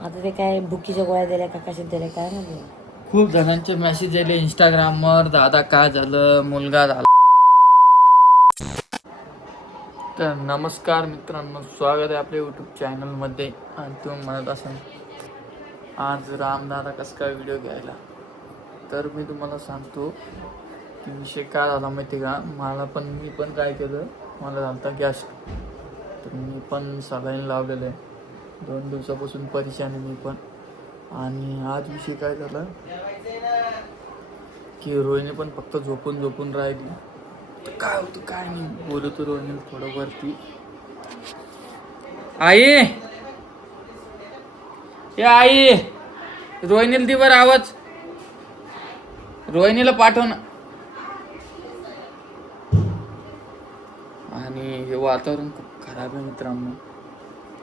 आता ते काय बुकीच्या गोळ्या दिल्या का कशात दिल्या काय नाही. खूप जणांचे मेसेज आले इंस्टाग्रामवर, दादा काय झालं, मुलगा झाला. तर नमस्कार मित्रांनो, स्वागत आहे आपल्या यूट्यूब चॅनलमध्ये. आणि तुम्ही म्हणत असाल आज रामदादा कसं काय व्हिडिओ घ्यायला, तर मी तुम्हाला सांगतो की विषय काय झाला माहिती का. मी पण काय केलं, मला झालता गॅस, तर मी पण सलाईन लावलेलं आहे. 2 दिवसापासून परेशान आहे मी पण. आणि आज विषय काय झाला की रोहिणी पण फक्त झोपून राहिली. तर काय होतं काय नाही, बोलतो रोहिणी थोडं वरती. आई, ए आई, रोहिणीला दे बरं आवाज, रोहिणीला पाठव ना. आणि हे वातावरण खूप खराब आहे मित्रांनो,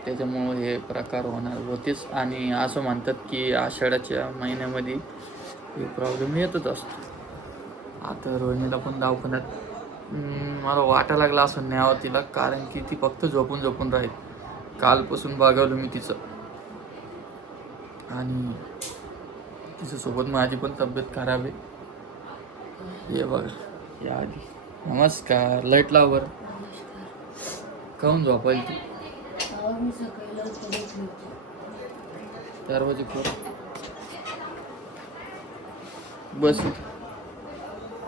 त्याच्यामुळं हे प्रकार होतेच. आणि असं म्हणतात की आषाढाच्या महिन्यामध्ये हे प्रॉब्लेम येतच असतो. आता रोहिणीला पण दवाखान्यात मला वाटायला लागला असं न्यावं तिला, कारण की ती फक्त झोपून राहील. कालपासून बघावलं मी तिचं, आणि तिच्यासोबत माझी पण तब्येत खराब आहे. हे बघा या आधी. नमस्कार, लाईट लावर. काहून झोपायला ती? मी सकाळी लवकर उठली. दरवाजे खोल, बस.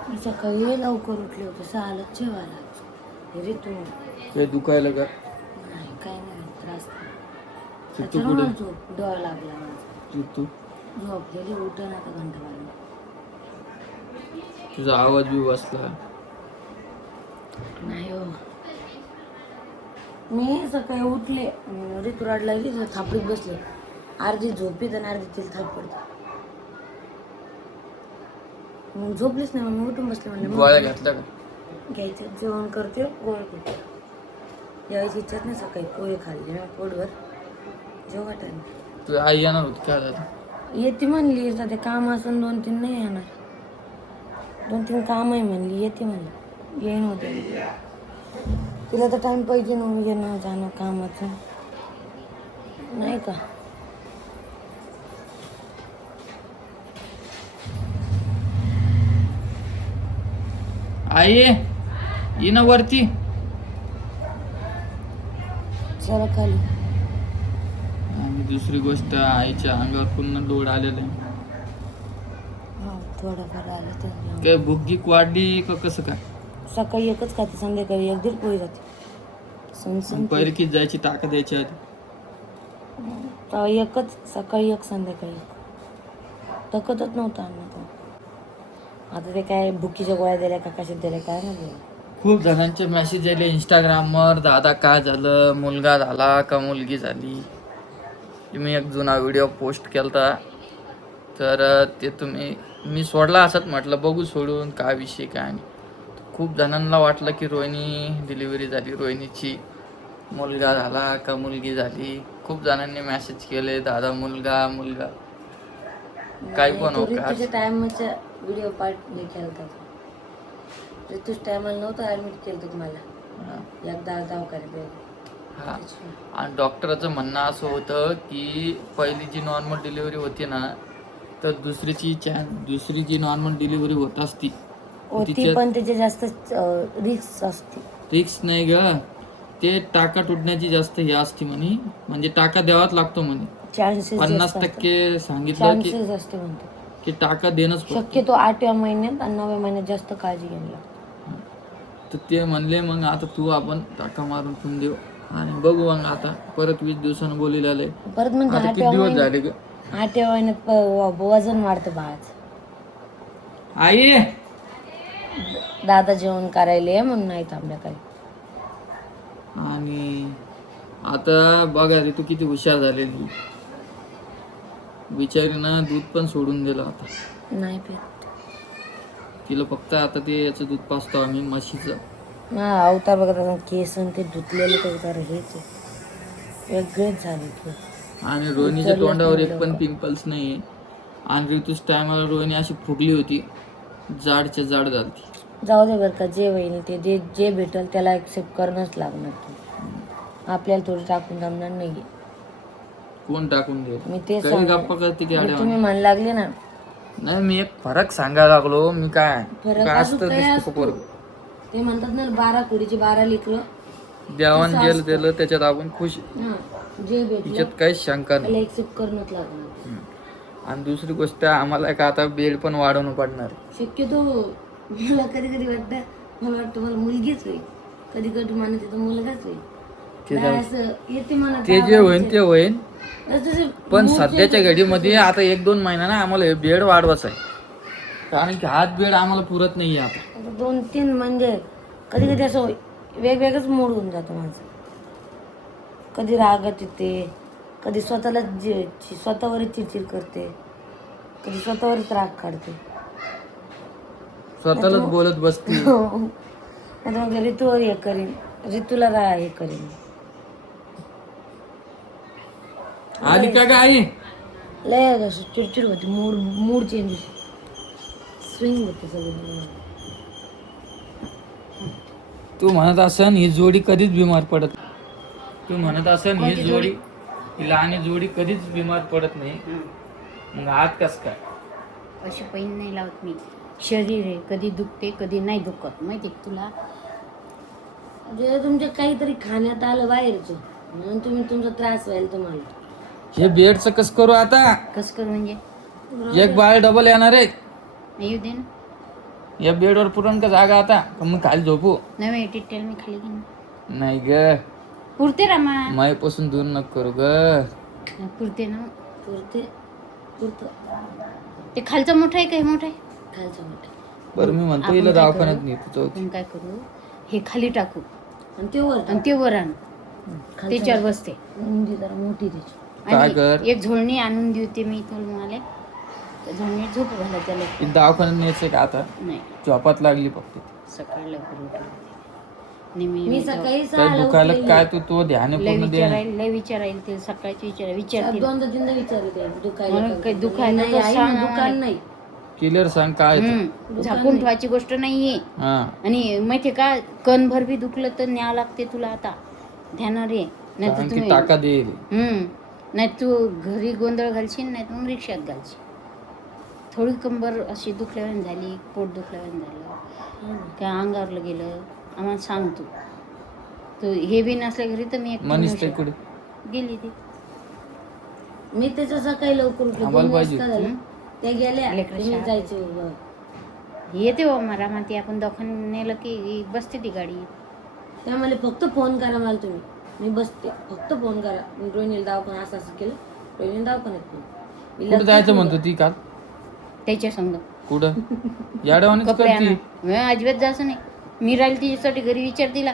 मी सकाळी लवकर उठले होते, 6:00 जेवायला ऋतू. हे दुखायला का? नाही काय नाही त्रास नाही. चित्तू त्याच्यामुळे कुठे? झोप डोळा लागला माझा. चित्तू झोपलेली उठे ना आता घंटाभराने. तुझा आवाज बी बसला. नाही हो, मी सकाळी उठले, ऋतू रडला लागली, थापडीत बसले. अर्धी झोपीत आणि अर्धी तिला थाप पडते. मग झोपलीच नाही, मग उठून बसले. म्हणलं गोळ्या घातल्या का? घ्यायचं, जेवण करते, गोळ करते. जेवायची इच्छाच नाही, सकाळी पोहे खाल्ले ना पोटभर, जेव वाटायला. तुझी आई येणार होती, काय झालं? येते म्हणली, सध्या काम असून 2-3 नाही येणार. 2-3 काम आहे म्हणली, येते म्हणली, येईन होते. तिला तर टाइम पाहिजे ना, येणं जाणं कामाचं, नाही का. आई ये ना वरती. चला खाली. आणि दुसरी गोष्ट, आईच्या अंगावर पुन्हा लोड आलेला आहे. हो, थोडंफार आलं तर. काय भूक गीक वाढली का कसं काय? सकाळी एकच खाते, संध्याकाळी 1-1.5 पोळी जाते. सणसण पहिले किती जायची ताकद यायच्या आधी? एकच, सकाळी एक, संध्याकाळी एक. थकतच नव्हतं अन्न तो. आता ते काय बुकीच्या गोळ्या दिल्या का कशात दिल्या काय नाही. खूप जणांचे मेसेज आले इंस्टाग्रामवर, दादा काय झालं, मुलगा झाला का मुलगी झाली. मी एक जुना व्हिडिओ पोस्ट केलता, तर ते मी सोडला असत, म्हटलं बघू सोडून, काय विषय काय नाही. खूप जणांना वाटलं की रोहिणी डिलिव्हरी झाली, रोहिणीची मुलगा झाला का मुलगी झाली. खूप जणांनी मेसेज केले, दादा मुलगा मुलगा काय पण हो का. ऋतूच्या टायमाचा व्हिडिओ पार्ट केला होता. ऋतूच्या टायमाला नव्हतं ऍडमिट केलं होतं मला, एकदा दवाखान्यात. हा, आणि डॉक्टरचं म्हणणं असं होतं की पहिली जी नॉर्मल डिलिव्हरी होती ना, तर दुसरी जी नॉर्मल डिलिव्हरी होत असती होती, पण त्याचे जास्त रिस्क असते. रिक्स नाही ग, ते टाका तुटण्याची जास्त हे असते म्हणे, म्हणजे टाका द्यावाच लागतो म्हणे. चान्सेस 50% सांगितलं चान्सेस असते म्हणतो. की टाका देणंच पडतं. शक्यतो 8व्या महिन्यात आणि 9व्या महिन्यात जास्त काळजी घ्यावी लागते. तर ते म्हणले मग आता तू आपण टाका मारून ठेवून देऊ, आणि बघू मग आता परत 20 दिवसानं बोलीला आलंय. परत म्हणजे आता किती दिवस झाले ग? 8व्या महिन्यात वजन वाढतं बाळाचं. आई, दादा जेवण करायला ये म्हणून नाही थांबल्या काही. आणि आता बघा रे, तू किती हुशार झालेली. बिचारी ना दूध पण सोडून दिलं आता. नाही पेत तिला फक्त आता ते याचं दूध पाजतो आम्ही, म्हशीचं. हा, अवतार बघा, केस आणि ते धुतलेले तर जरा हेच आहे, वेगळेच झाले ते. आणि रोहिणीच्या तोंडावर एक पण पिंपल्स नाही. आणि ऋतूच टायमाला रोहिणी अशी फुगली होती, जाडच्या जाड झाली. जाऊ दे बरं का, जे होईल ते जे भेटल त्याला ऍक्सेप्ट करणंच लागणार. आपल्याला थोडी टाकून जमणार नाही. कोण टाकून देईल? मी ते काही गप्पा करते की अडे तुम्ही म्हण लागले ना नाही, मी एक फरक सांगायला लागलो. मी काय फरक काय असू असतं काय दिसतो असतो पोरग. ते म्हणतात ना 12 कुडीची 12 लिखलं देवान जेल दिलं त्याच्यात आपण खुश. हा जे भेटलं तिच्यात काहीच शंका नाही. त्याला एक्सेप्ट करणंच लागणार. आणि दुसरी गोष्ट आम्हाला का आता बेड पण वाढवणं पडणार. शक्यतो मला कधी कधी वाटतं, मला वाटतं मला मुलगीच होईल. कधी कधी म्हणत येतं मुलगाच होईल. काय असं येते मला ते जे होईल ते होईल. तसं पण सध्याच्या घडीमध्ये आता 1-2 महिना ना आम्हाला हे बेड वाढवायचं आहे. कारण की हात बेड आम्हाला पुरत नाहीये आता. 2-3 म्हणजे कधी कधी असं वेगवेगळंच मूड होऊन जातं माझं. कधी रागात येते, कधी स्वतःवरच चिडचिड करते, कधी स्वतःवरच राग काढते. स्वतःलाच बोलत बसते. आता मग ऋतूवर हे करीन, ऋतूला हे करीन. आली का आई? लय असं चिडचिड होते, मूड चेंज होते, स्विंग होते सगळं. तू म्हणत असन ही जोडी कधीच बिमार पडत. तू म्हणत असन ही जोडी, ही लहान जोडी कधीच बिमार पडत नाही. मग आज कस काय? अशी पैन नाही लावत मी. शरीर आहे, कधी दुखते कधी नाही दुखत, माहिती तुला. म्हणजे तुमच्या काहीतरी खाण्यात आलं बाहेरचं म्हणून तुमचा त्रास व्हायला तुम्हाला. हे बेडचं कस करू आता? कस कर म्हणजे एक बाळ डबल येणार आहे. येऊ दे ना. या बेडवर पुरण का जागा आता? मग खाली झोपू? नव्हे डिटेल मी खाली घेईन. नाही ग, पुरते रामा. माईपासून दूर नको करू ग. पुरते ना. पुरतं ते खालचं मोठं आहे का हे मोठं आहे? खायचं मोठं. बरं मी म्हणतो हिला दवाखान्यात नाही तुझं. आपण काय करू, हे खाली टाकू आणि ते वर आणि ते वर आणू, त्याच्यावर बसते. उंदी जरा मोठी त्याची. काय कर? आणि एक झोळणी आणून देऊ ते मी तुम्हाला. झोळणी झोप घाला त्याला. हिला दवाखान्यात न्यायचंय का आता? नाही, झोपात लागली फक्त. सकाळी लवकर उठले. मी सकाळी काय दुखायला काय तू ध्यान पूर्ण दे. लय विचारायला ते सकाळची विचारते. 2-3दा विचारते दुखायला म्हणून काही दुखायला नाही, तर आई, सांग. दुकान नाही. क्लिअर सांग काय ते. झाकून ठेवायची गोष्ट नाहीये. हा आणि माहितीये का, कणभर बी दुखलं तर न्यावं लागते तुला आता. ध्यानावर ये. नाही तर कारण की तुम्ही टाका देईल. नाही तू घरी गोंधळ घालशील, नाही तर मग रिक्षात घालशील. थोडी कंबर अशी दुखल्यावर झाली, पोट दुखल्यावर झालं, काय अंगावरलं गेलं, आम्हाला सांग तू हे बी नसल्या घरी तर मी मनीष ते कुठे गेली ती. मी त्याच्या सकाळी लवकर उठले. आम्हाला 2 पाहिजे. वाजता झालं. त्या गेल्या लेकरं मी शाळेत. जायचं. येते हो मला माती, आपण दवाखान्यात नेलं की बसते ती गाडी. त्यामुळे फक्त फोन करा मला तुम्ही, मी बसते. फक्त फोन करा. मी रोहिणीला दवाखाना असं केलं, रोहिणीला दवाखान्यात केलं. कुठे जायचं म्हणतो ती काल? त्याच्या संग कुठं? याडवानीच कपडे करती. आणा. अजिबात जायचं नाही. मी राहील तिच्यासाठी घरी विचार दिला.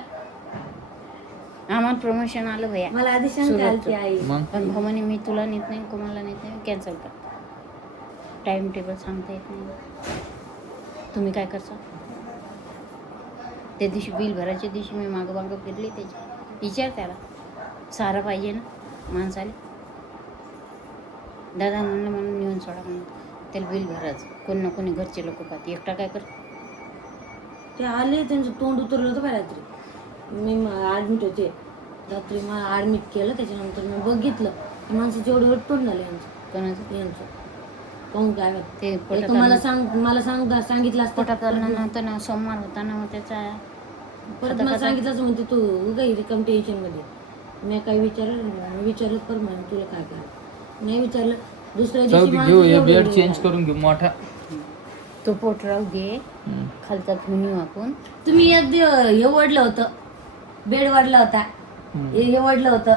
आम्हाला प्रमोशन आलं भैया. मला आधी शंका आली आई. मग पण भाऊ म्हणे मी तुला नेत नाही, कोणाला नेत नाही, कॅन्सल कर. टाइम टेबल सांगता येत नाही. तुम्ही काय करता? त्या दिवशी बिल भरायच्या दिवशी मी मागं फिरली त्याची. विचार त्याला, सारा पाहिजे ना माणसाला. दादा म्हणलं म्हणून नेऊन सोडा म्हणून. त्याला बिल भरायचं. कोण ना कोणी घरचे लोक पाहते. एकटा काय कर. ते आले, त्यांचं तोंड उतरलं होतं बाय रात्री. मी ॲडमिट होते रात्री. मला ॲडमिट केलं. त्याच्यानंतर मी बघितलं माणसाची एवढी तोंड झालं यांचं पाहून काय ते ते तुम्हाला सांगितलं असतं. पोटात आलं नव्हतं ना, सोमवार होता ना मग त्याचा. परत मला सांगितलंच म्हणते तू काही रिकम टेन्शनमध्ये. मी काय विचारलं पर म्हणे तुला काय करायचं. नाही विचारलं. दुसऱ्या जाऊ दिवशी दे, घेऊ हे माणूस बेड एवढं चेंज करून घेऊ मोठा. तो पोट राहू दे, खालचा घेऊन येऊ आपण. तुम्ही एक हे वडलं होतं, बेड वाढला होता, हे वडलं होतं.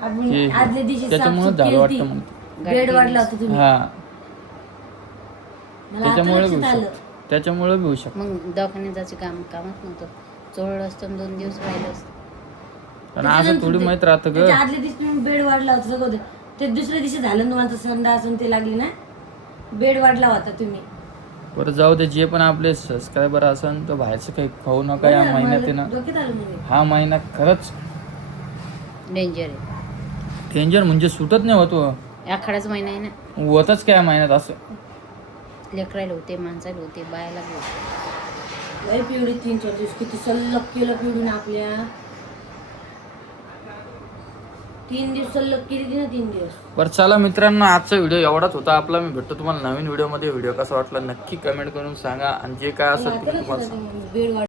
आपण आदल्या दिवशी त्याच्यामुळे झालं वाटतं मग. बेड वाढला होता तुम्ही. हा मला आता लक्षात आलं. त्याच्यामुळे घेऊ शकतो. मग दवाखान्यात जायचं कामच नव्हतं. चोळलं असतं 2 दिवस राहिलं असतं. पण असं थोडी माहित राहतं ग. त्याच्या आदल्या दिवशी तुम्ही बेड वाढला होता सगळं होतं. ते दुसऱ्या दिवशी झालं ना तुम्हाला संडास असून ते लागली ना, बेड वाढला होता तुम्ही. बरं जाऊ दे. जे पण आपले सबस्क्रायबर असन तर बाहेरचं काही खाऊ नका या महिन्यात आहे ना. डोक्यात आलं म्हणजे. हा महिना खरंच डेंजर आहे. डेंजर म्हणजे सुटत नाही होतो. आखाडाच महिना आहे ना. होतच काय महिन्यात असं. लेकरायला होते, माणसाला होते, बायाला बी होते. लय पिवडी 3-4 दिवस किती सल्लग केलं पिवडीनं आपल्या. 3 दिवस सलग केली ती ना 3 दिवस. बरं चला मित्रांनो, आजचा व्हिडिओ एवढाच होता आपला. मी भेटतो तुम्हाला नवीन व्हिडिओमध्ये. व्हिडिओ कसा वाटला नक्की कमेंट करून सांगा, आणि जे काय असेल ते मी तुम्हाला सांगतो. बेड